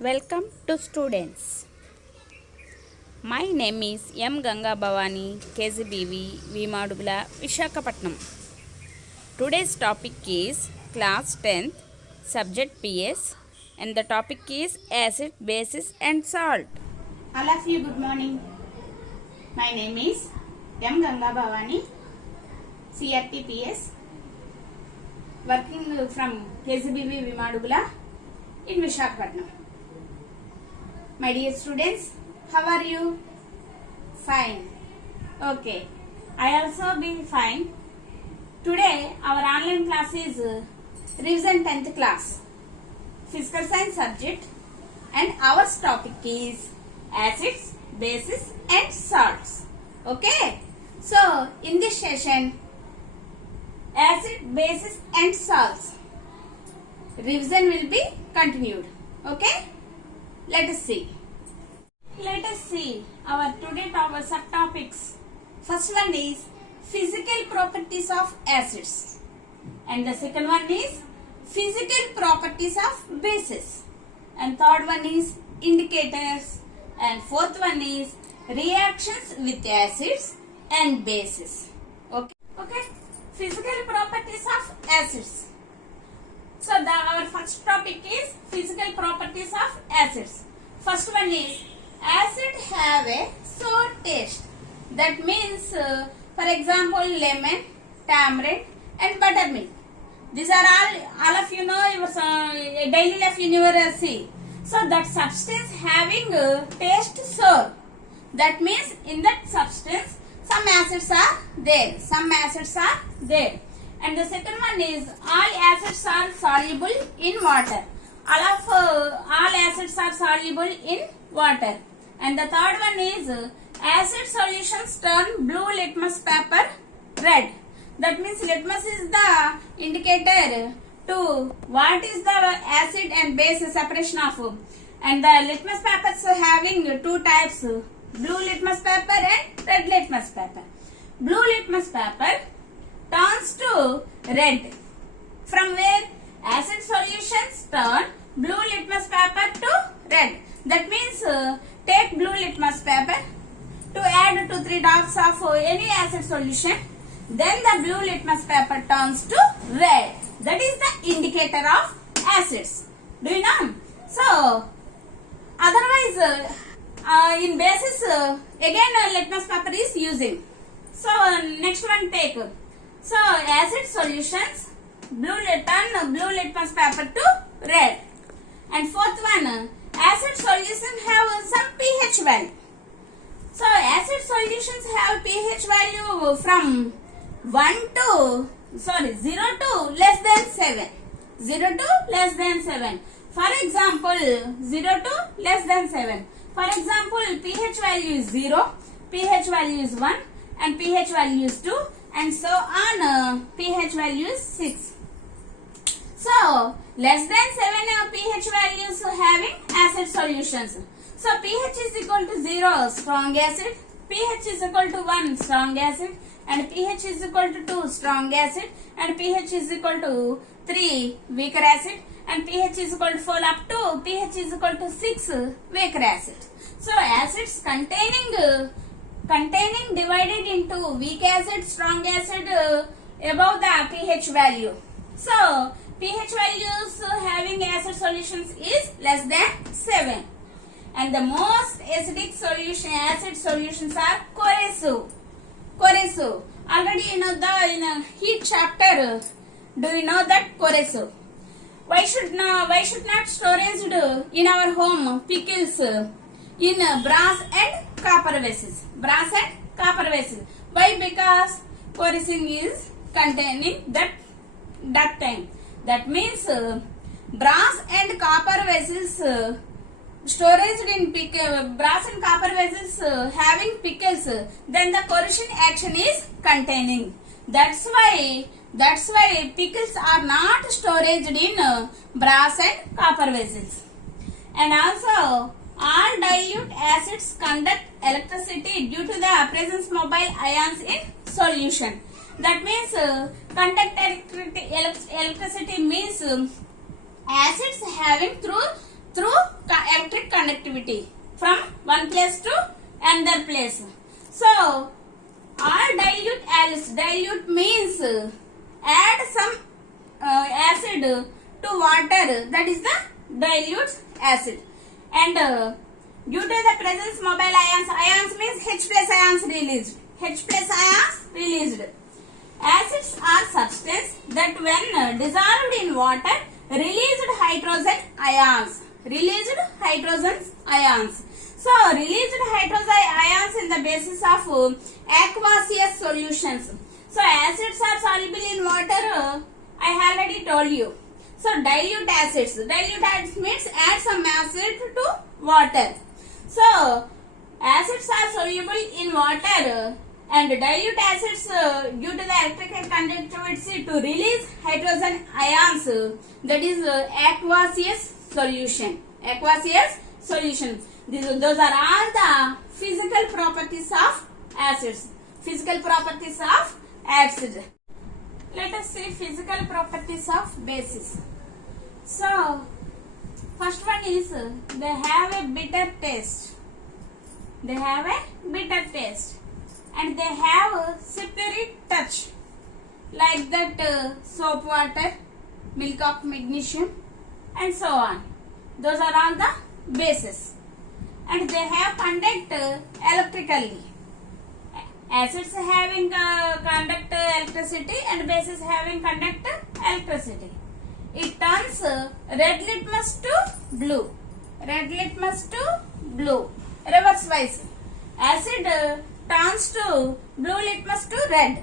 Welcome to students. My name is M.Ganga Bhavani, KGBV, Madugula, Visakhapatnam. Today's topic is class 10th, subject PS, and the topic is acid, bases and salt. All of you, good morning. My name is M.Ganga Bhavani, CRTPS, working from KGBV Madugula in Visakhapatnam. My dear students, how are you? Fine. Okay. I also be fine. Today our online class is revision 10th class, physical science subject, and our topic is acids, bases and salts. Okay. So in this session, acid, bases and salts revision will be continued. Okay. Let us see our today subtopics. First one is physical properties of acids, and the second one is physical properties of bases, and third one is indicators, and fourth one is reactions with acids and bases. Okay. Physical properties of acids. So our first topic is physical properties of acids. First one is acid have a sour taste. That means for example lemon, tamarind and buttermilk. These are all of you know your daily life in your sea. So that substance having taste sour. That means in that substance some acids are there. And the second one is all acids are soluble in water. All acids are soluble in water. And the third one is acid solutions turn blue litmus paper red. That means litmus is the indicator to what is the acid and base separation of. And the litmus papers having two types, blue litmus paper and red litmus paper. Blue litmus paper turns to red. From where acid solutions turn blue litmus paper to red. That means take blue litmus paper to add 2-3 drops of any acid solution. Then the blue litmus paper turns to red. That is the indicator of acids. Do you know? So otherwise in bases again litmus paper is using. So next one take. So acid solutions turn blue litmus paper to red. And fourth one, acid solutions have some pH value. So acid solutions have pH value from 0 to less than 7. 0 to less than 7. For example, 0 to less than 7. For example, pH value is 0, pH value is 1 and pH value is 2. And so on, pH value is 6. So, less than 7 pH values having acid solutions. So, pH is equal to 0, strong acid, pH is equal to 1, strong acid, and pH is equal to 2, strong acid, and pH is equal to 3, weaker acid, and pH is equal to 4 up to pH is equal to 6, weaker acid. So, acids containing divided into weak acid, strong acid above the pH value. So, pH values having acid solutions is less than 7. And the most acidic acid solutions are corrosive. Already you know in heat chapter, do you know that corrosive? Why should not storage in our home pickles in brass and copper vessels? Why? Because corrosion is containing that time. That means brass and copper vessels storage in brass and copper vessels having pickles, then the corrosion action is containing. That's why pickles are not stored in brass and copper vessels. And also all dilute acids conduct electricity due to the presence mobile ions in solution. That means conduct electricity means acids having through through electric conductivity from one place to another place. So all dilute acids, dilute means add some acid to water, that is the dilute acid. And due to the presence mobile ions, ions means H plus ions released, H plus ions released. Acids are substances that when dissolved in water released hydrogen ions, released hydrogen ions. So released hydrogen ions in the basis of aqueous solutions. So acids are soluble in water, I already told you. So dilute acids means add some acid to water. So acids are soluble in water and dilute acids due to the electrical conductivity to release hydrogen ions, that is aqueous solution. Aqueous solution. Those are all the physical properties of acids. Physical properties of acid. Let us see physical properties of bases. So first one is they have a bitter taste. They have a bitter taste and they have a slippery touch, like that soap water, milk of magnesium and so on. Those are all the bases. And they have conduct electrically. Acids having conduct electricity and bases having conduct electricity. It turns red litmus to blue. Red litmus to blue. Reverse wise. Acid turns to blue litmus to red.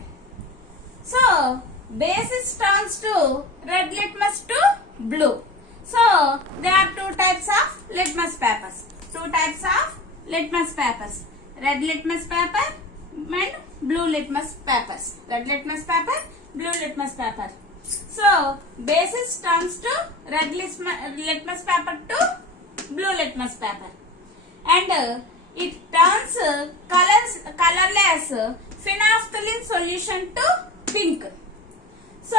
So bases turns to red litmus to blue. So there are two types of litmus papers. Two types of litmus papers. Red litmus paper and blue litmus papers. Red litmus paper, blue litmus paper. So basis turns to red litmus paper to blue litmus paper. And it turns colorless phenolphthalein solution to pink. So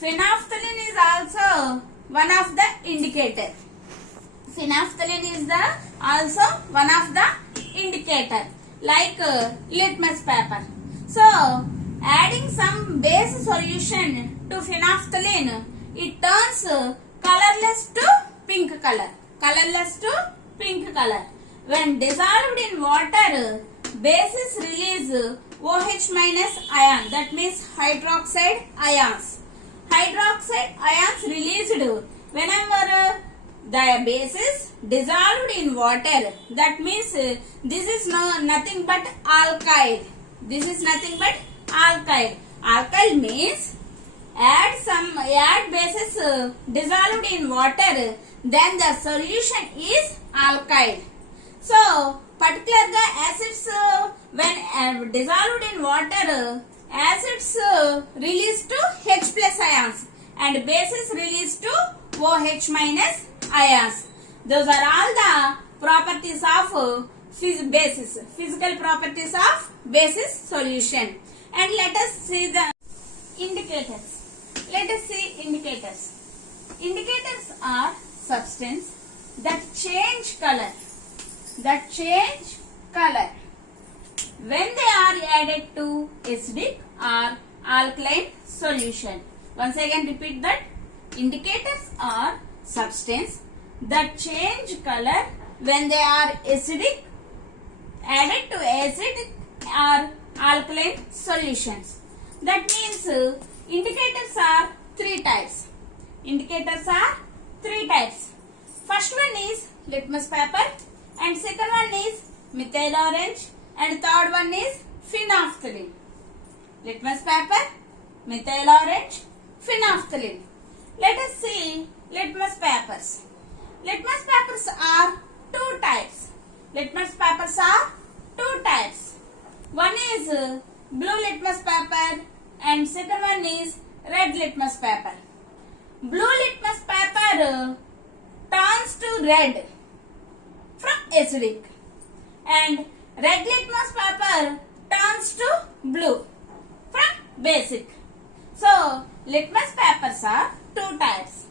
phenolphthalein is also one of the indicator. Phenolphthalein is also one of the indicator, like litmus paper. So adding some base solution to phenolphthalein, it turns colorless to pink color. Colorless to pink color. When dissolved in water, bases release OH minus ion, that means hydroxide ions. Hydroxide ions released whenever the base is dissolved in water. That means this is nothing but alkyl. This is nothing but alkyl. Alkyl means add bases dissolved in water, then the solution is alkyl. So particularly acids when dissolved in water, acids release to H plus ions and bases release to OH minus ions. Those are all the properties of bases, physical properties of basis solution. And let us see the indicators. Let us see indicators. Indicators are substances that change color. That change color when they are added to acidic or alkaline solution. Once again repeat that. Indicators are substances that change color when they are acidic, added to acidic or alkaline solutions. That means indicators are three types. Indicators are three types. First one is litmus paper and second one is methyl orange and third one is phenolphthalein. Litmus paper, methyl orange, phenolphthalein. Let us see litmus papers. Litmus papers are two types. Litmus papers are two types. One is blue litmus paper and second one is red litmus paper. Blue litmus paper turns to red from acidic and red litmus paper turns to blue from basic. So litmus papers are two types.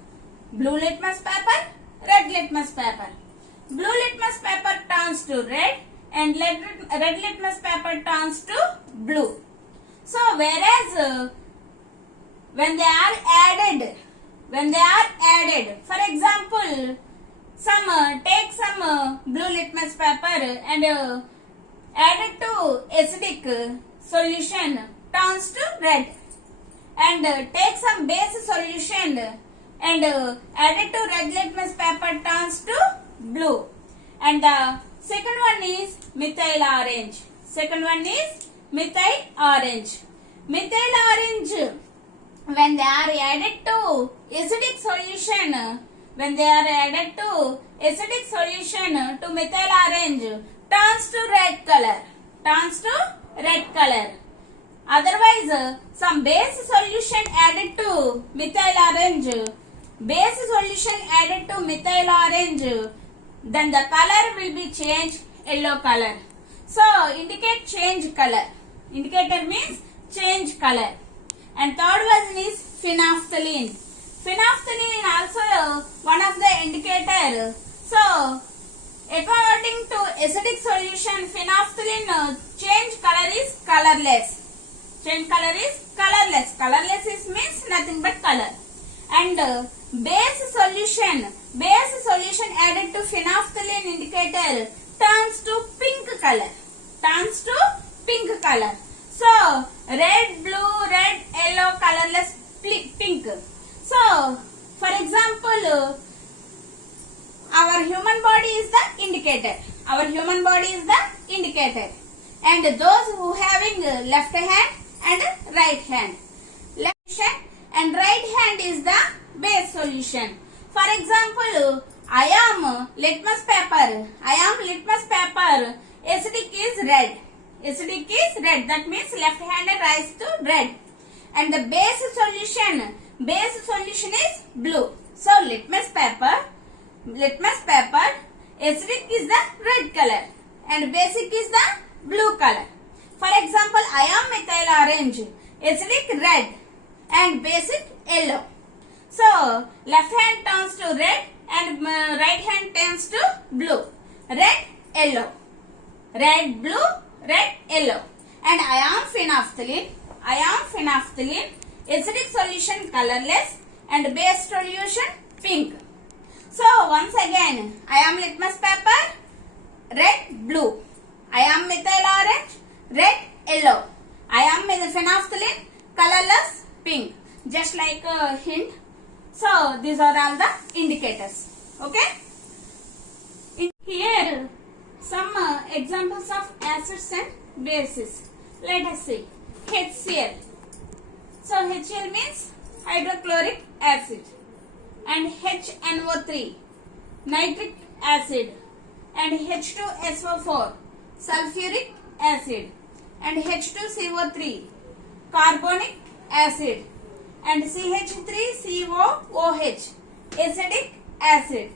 Blue litmus paper, red litmus paper. to red, and red litmus paper turns to blue. So whereas when they are added, for example, take some blue litmus paper and add it to acidic solution, turns to red, and take some base solution and add it to red litmus paper, turns to blue. And the second one is methyl orange. Methyl orange, when they are added to acidic solution, to methyl orange, turns to red color. Otherwise, some base solution added to methyl orange, then the color will be changed yellow color. So indicate change color. Indicator means change color. And third one is phenolphthalein. Phenolphthalein also one of the indicator. So according to acidic solution, phenolphthalein change color is colorless. Colorless means nothing but color. And base solution added to phenolphthalein indicator turns to pink color. So red, blue, red, yellow, colorless, pink. So for example, our human body is the indicator. And those who having left hand and right hand. And right hand is the base solution. For example, iron litmus paper, acidic is red. That means left hand rise to red. And the base solution is blue. So litmus paper, acidic is the red color and basic is the blue color. For example, iron methyl orange, acidic red and basic yellow. So left hand turns to red and right hand turns to blue. Red, yellow. Red, blue, red, yellow. And iron phenolphthalein, acidic solution colorless and base solution pink. So once again, iron litmus paper, red, blue. Iron methyl orange, red, yellow. Iron phenolphthalein, colorless, pink. Just like a hint. So these are all the indicators. Okay. Here some examples of acids and bases. Let us see. HCl. So HCl means hydrochloric acid. And HNO3, nitric acid. And H2SO4, sulfuric acid. And H2CO3, carbonic acid. And CH3COOH, acidic acid.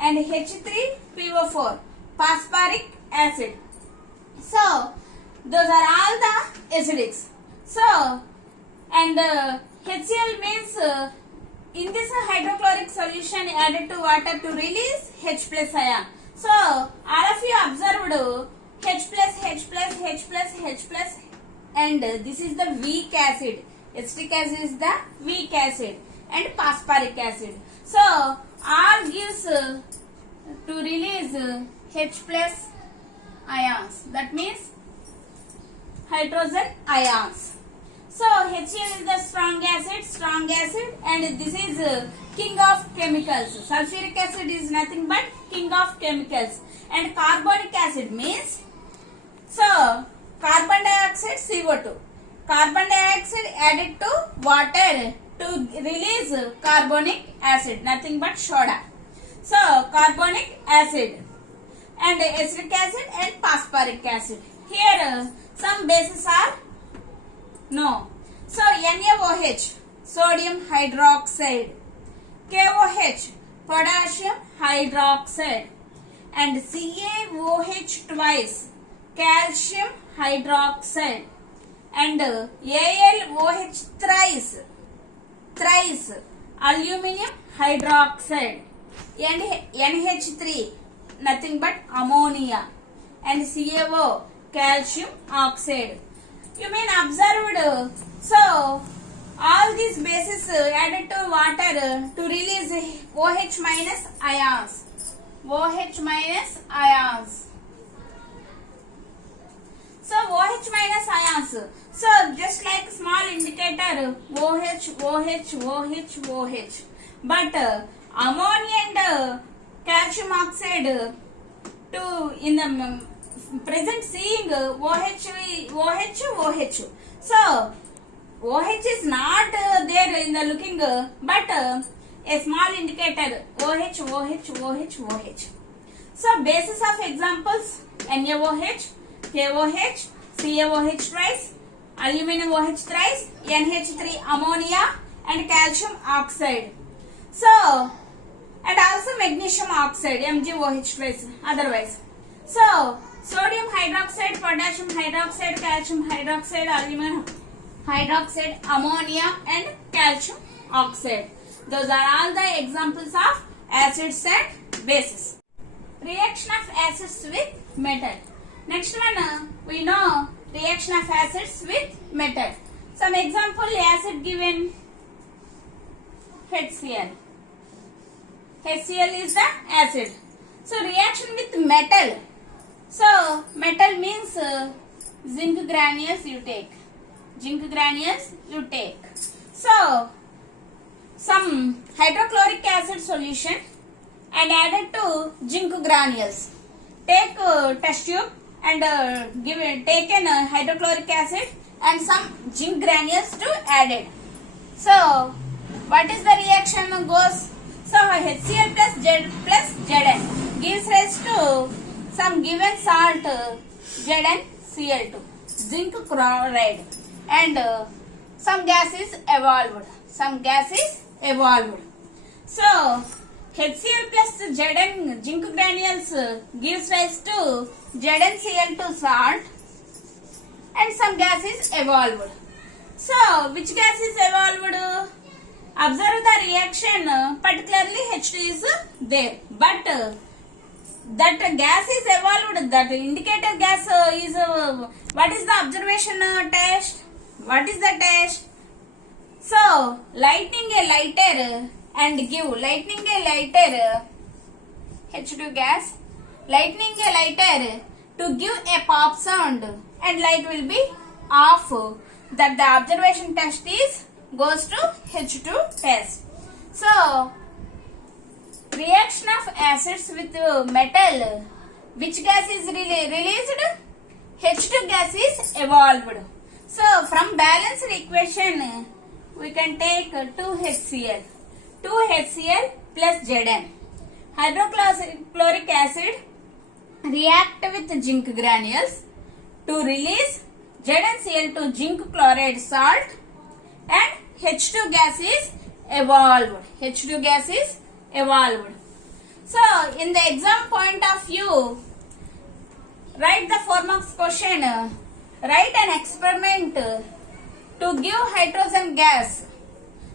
And H3PO4, phosphoric acid. So those are all the acidics. So and HCl means in this hydrochloric solution added to water to release H plus ion. So all of you observed H plus, and this is the weak acid. Acetic acid is the weak acid and phosphoric acid. So all gives to release H plus ions. That means hydrogen ions. So HCl is the strong acid, and this is king of chemicals. Sulfuric acid is nothing but king of chemicals. And carbonic acid means, so carbon dioxide, CO2. Carbon dioxide added to water to release carbonic acid, nothing but soda. So carbonic acid and acetic acid and phosphoric acid. Here some bases are no. So NaOH, sodium hydroxide. KOH, potassium hydroxide. And CaOH twice, calcium hydroxide. And AlOH thrice, aluminium hydroxide. And NH3, nothing but ammonia. and CaO, calcium oxide. You mean observed. So all these bases added to water to release OH minus ions. OH minus ions. So OH minus ions. So just like small indicator OH, OH, OH, OH. But ammonia and calcium oxide to in the present seeing OH, OH, OH. So OH is not there in the looking, but a small indicator OH, OH, OH, OH. So basis of examples NaOH, KOH, CaOH twice, aluminum OH thrice, NH3 ammonia and calcium oxide. So and also magnesium oxide MgOH twice otherwise. So sodium hydroxide, potassium hydroxide, calcium hydroxide, aluminum hydroxide, ammonia and calcium oxide. Those are all the examples of acids and bases. Reaction of acids with metal. Next one we know reaction of acids with metal. Some example acid given HCl. HCl is the acid. So reaction with metal. So metal means zinc granules you take. Zinc granules you take. So some hydrochloric acid solution and added to zinc granules. Take test tube and taken hydrochloric acid and some zinc granules to added. So what is the reaction goes? So HCl plus Z plus Zn gives rise to some given salt ZnCl2, zinc chloride, and some gas is evolved. Some gas is evolved. So HCl plus Zn zinc granules gives rise to ZnCl2 salt and some gas is evolved. So which gas is evolved? Observe the reaction, particularly H2 is there, but that gas is evolved, that indicator gas is, what is the observation test? What is the test? So, lighting a lighter and give, lighting a lighter, H2 gas, lighting a lighter to give a pop sound and light will be off, that the observation test is goes to H2 test. So, reaction of acids with metal, which gas is released? H2 gas is evolved. So, from balanced equation, we can take 2HCl. 2HCl plus Zn. Hydrochloric acid react with zinc granules to release ZnCl2 zinc chloride salt and H2 gas is evolved. H2 gas is evolved. So, in the exam point of view, write the 4 marks question. Write an experiment to give hydrogen gas.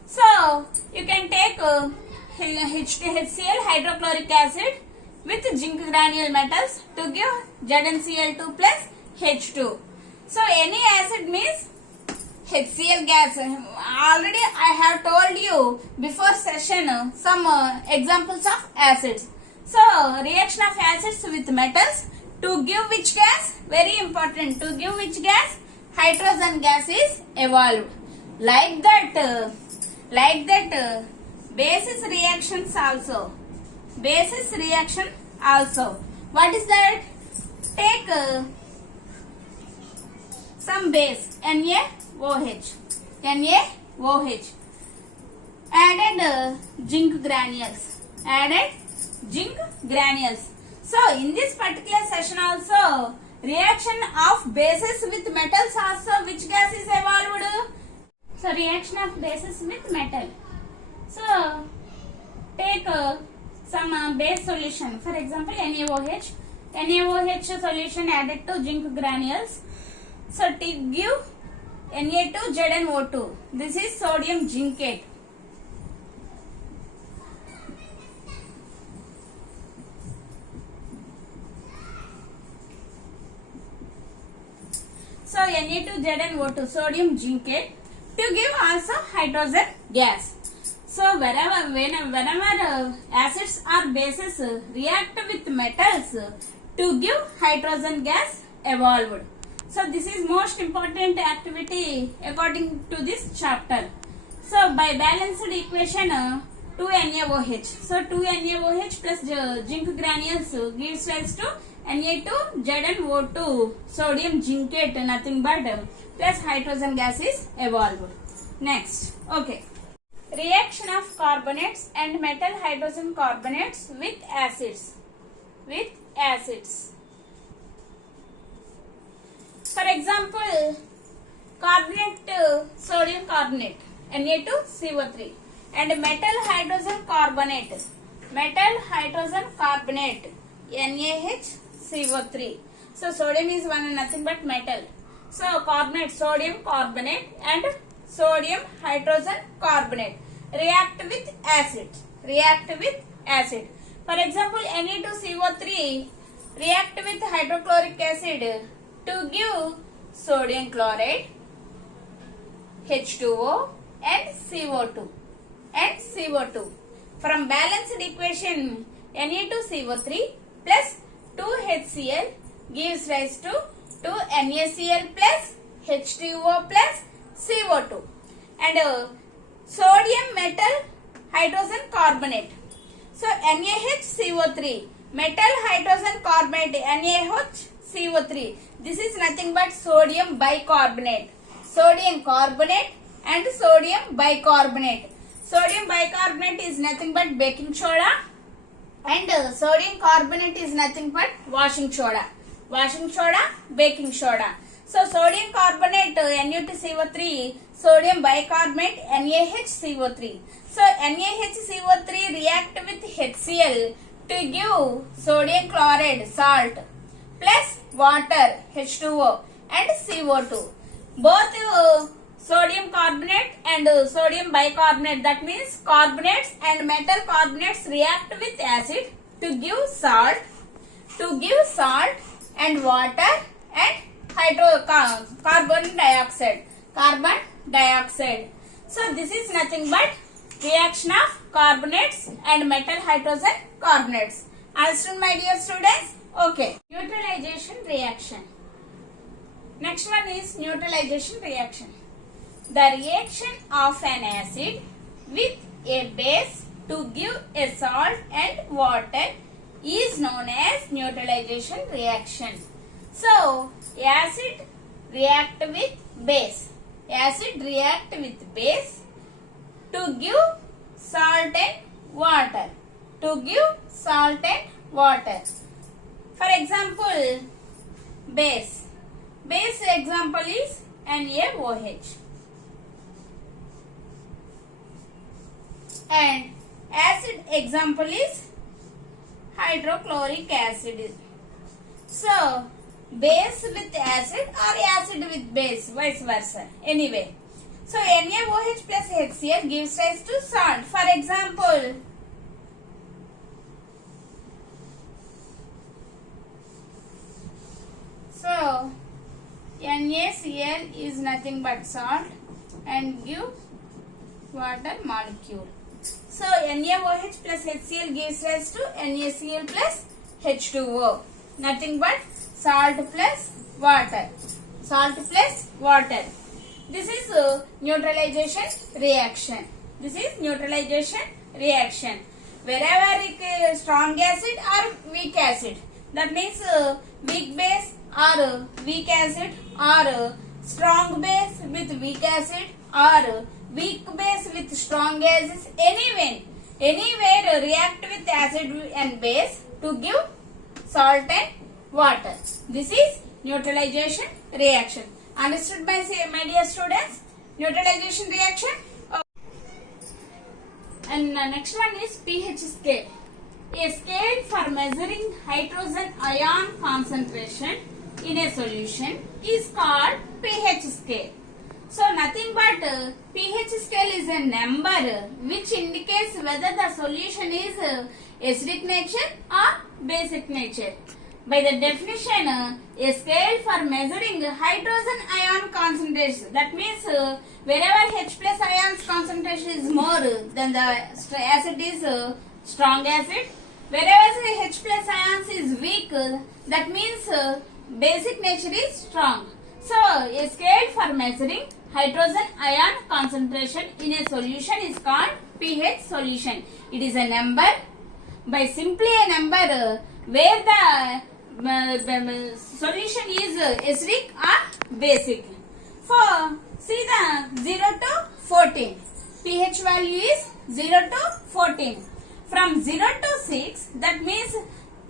So, you can take HCl hydrochloric acid with zinc granule metals to give ZnCl2 plus H2. So, any acid means HCl gas. Already I have told you before session some examples of acids. So, reaction of acids with metals to give which gas? Very important. To give which gas? Hydrogen gas is evolved. Like that, basis reactions also. Basis reaction also. What is that? Take some base NaOH. NaOH. Added zinc granules. Added zinc granules. So, in this particular session also, reaction of bases with metals also, which gas is evolved? So, reaction of bases with metal. So, take some base solution. For example, NaOH. NaOH solution added to zinc granules. So, to give Na2ZnO2. This is sodium zincate. So Na2ZnO2 sodium zincate to give also hydrogen gas. So whenever acids or bases react with metals to give hydrogen gas evolved. So this is most important activity according to this chapter. So by balanced equation 2NaOH. So 2NaOH plus zinc granules gives rise to Na2ZnO2 sodium zincate, nothing but plus hydrogen gas is evolved. Next, okay. Reaction of carbonates and metal hydrogen carbonates with acids. For example, carbonate, sodium carbonate, Na2CO3, and metal hydrogen carbonate, NaHCO3. So sodium is one nothing but metal. So carbonate, sodium carbonate and sodium hydrogen carbonate react with acid. For example, Na2CO3 react with hydrochloric acid to give sodium chloride, H2O and CO2. From balanced equation, Na2CO3 plus 2HCl gives rise to 2NaCl plus H2O plus CO2 and sodium metal hydrogen carbonate. So NaHCO3 metal hydrogen carbonate NaHCO3. This is nothing but sodium bicarbonate. Sodium carbonate and sodium bicarbonate. Sodium bicarbonate is nothing but baking soda and sodium carbonate is nothing but washing soda. Baking soda. So sodium carbonate Na2CO3, sodium bicarbonate NaHCO3. So NaHCO3 react with HCl to give sodium chloride salt plus water H2O and CO2. Both sodium carbonate and sodium bicarbonate, that means carbonates and metal carbonates react with acid to give salt and water and carbon dioxide. So this is nothing but reaction of carbonates and metal hydrogen carbonates. Understood, my dear students? Okay. Neutralization reaction. Next one is neutralization reaction. The reaction of an acid with a base to give a salt and water is known as neutralization reaction. So, acid react with base. To give salt and water. For example, base. Base example is NaOH. And acid example is hydrochloric acid. So, base with acid or acid with base, vice versa. Anyway, so NaOH plus HCl gives rise to salt. For example, so NaCl is nothing but salt and give water molecule. So NaOH plus HCl gives rise to NaCl plus H2O. Nothing but salt plus water. This is neutralization reaction. Wherever strong acid or weak acid, that means weak base or weak acid or strong base with weak acid or weak base with strong gases, anywhere react with acid and base to give salt and water. This is neutralization reaction. Understood my dear students? Neutralization reaction. Okay. And next one is pH scale. A scale for measuring hydrogen ion concentration in a solution is called pH scale. So nothing but pH scale is a number which indicates whether the solution is acidic nature or basic nature. By the definition, a scale for measuring hydrogen ion concentration. That means wherever H plus ions concentration is more then the acid is strong acid. Whereas H plus ions is weak, that means basic nature is strong. So a scale for measuring hydrogen ion concentration in a solution is called pH solution. It is a number, by simply a number where the solution is acidic or basic. For see the 0 to 14, pH value is 0 to 14. From 0 to 6, that means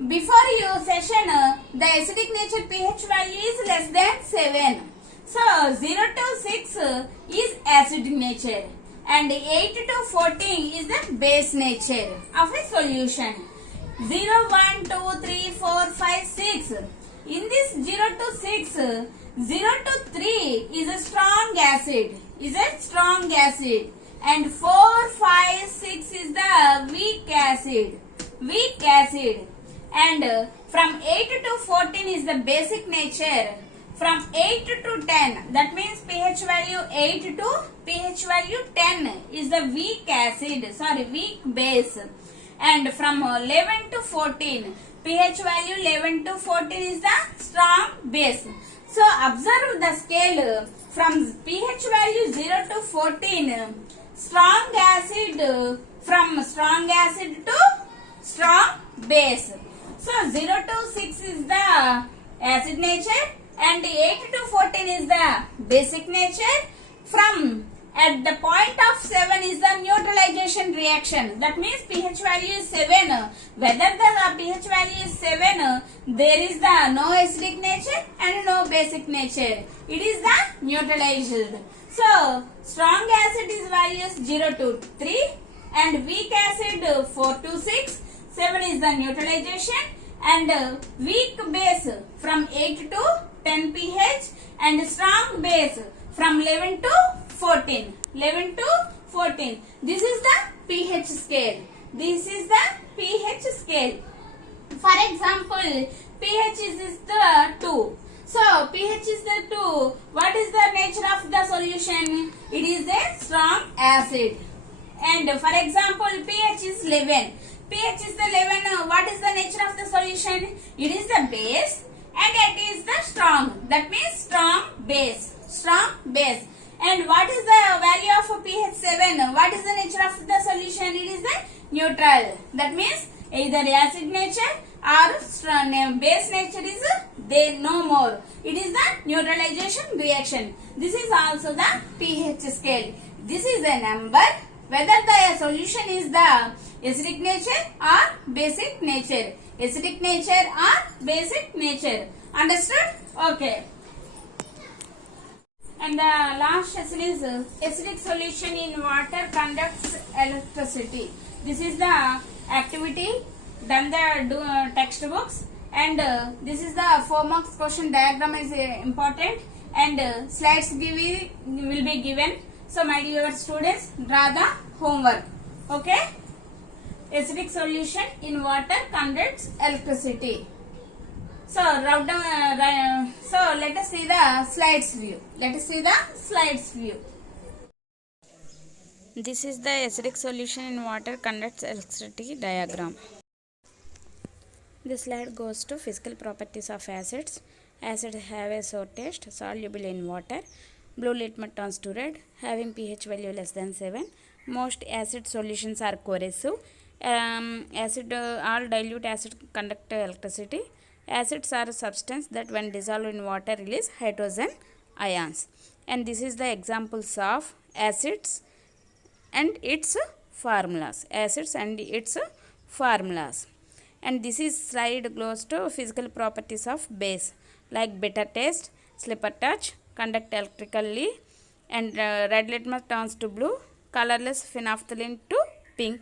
before your session the acidic nature pH value is less than 7. So 0 to 6 is acidic nature and 8 to 14 is the base nature of a solution. 0, 1, 2, 3, 4, 5, 6. In this 0 to 6, 0 to 3 is a strong acid. And 4, 5, 6 is the weak acid. And from 8 to 14 is the basic nature. From 8 to 10, that means pH value 8 to pH value 10 is the weak base. And from 11 to 14, pH value 11 to 14 is the strong base. So observe the scale from pH value 0 to 14, strong acid, from strong acid to strong base. So 0 to 6 is the acid nature and 8 to 14 is the basic nature. From at the point of 7 is the neutralization reaction. That means pH value is 7. Whether the pH value is 7, there is the no acidic nature and no basic nature. It is the neutralized. So strong acid is values 0 to 3 and weak acid 4 to 6. 7 is the neutralization and weak base from 8 to 10 pH and strong base from 11 to 14. This is the pH scale. For example, pH is the 2. So pH is the 2. What is the nature of the solution? It is a strong acid. And for example, pH is 11. What is the nature of the solution? It is the base and it is the strong. That means strong base. And what is the value of pH 7? What is the nature of the solution? It is the neutral. That means either acid nature or strong base nature is there no more. It is the neutralization reaction. This is also the pH scale. This is a number whether the solution is the acidic nature or basic nature. Understood? Okay. And the last lesson is acidic solution in water conducts electricity. This is the activity done the textbooks and this is the 4 marks question. Diagram is important and slides will be given. So my dear students, draw the homework. Okay? Acidic solution in water conducts electricity. So let us see the slides view. This is the acidic solution in water conducts electricity diagram. This slide goes to physical properties of acids. Acids have a sour taste, soluble in water. Blue litmus turns to red, having pH value less than 7. Most acid solutions are corrosive. All dilute acid conduct electricity. Acids are a substance that when dissolved in water release hydrogen ions. And this is the examples of acids and its formulas. And this is slide goes to physical properties of base like bitter taste, slipper touch, conduct electrically, and red litmus turns to blue, colorless phenolphthalein to pink,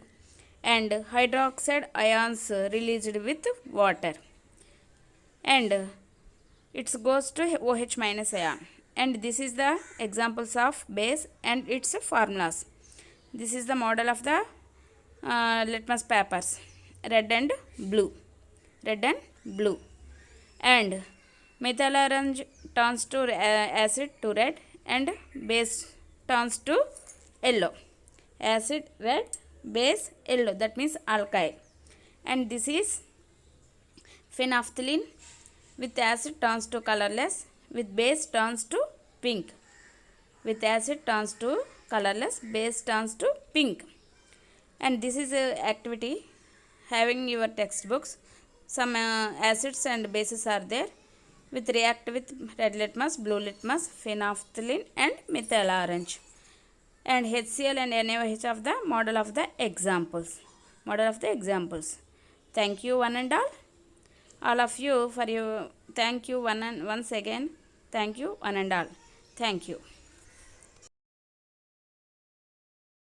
and hydroxide ions released with water. And it goes to OH minus ion. And this is the examples of base and its formulas. This is the model of the litmus papers, red and blue. and methyl orange turns to acid to red and base turns to yellow. Acid red, base yellow, that means alkyl. And this is phenolphthalein. With acid turns to colorless, with base turns to pink. With acid turns to colorless, base turns to pink. And this is a activity having your textbooks. Some acids and bases are there with react with red litmus, blue litmus, phenolphthalein and methyl orange. And HCl and NaOH of the model of the examples. Model of the examples. Thank you one and all of you for your, thank you once again. Thank you one and all. Thank you.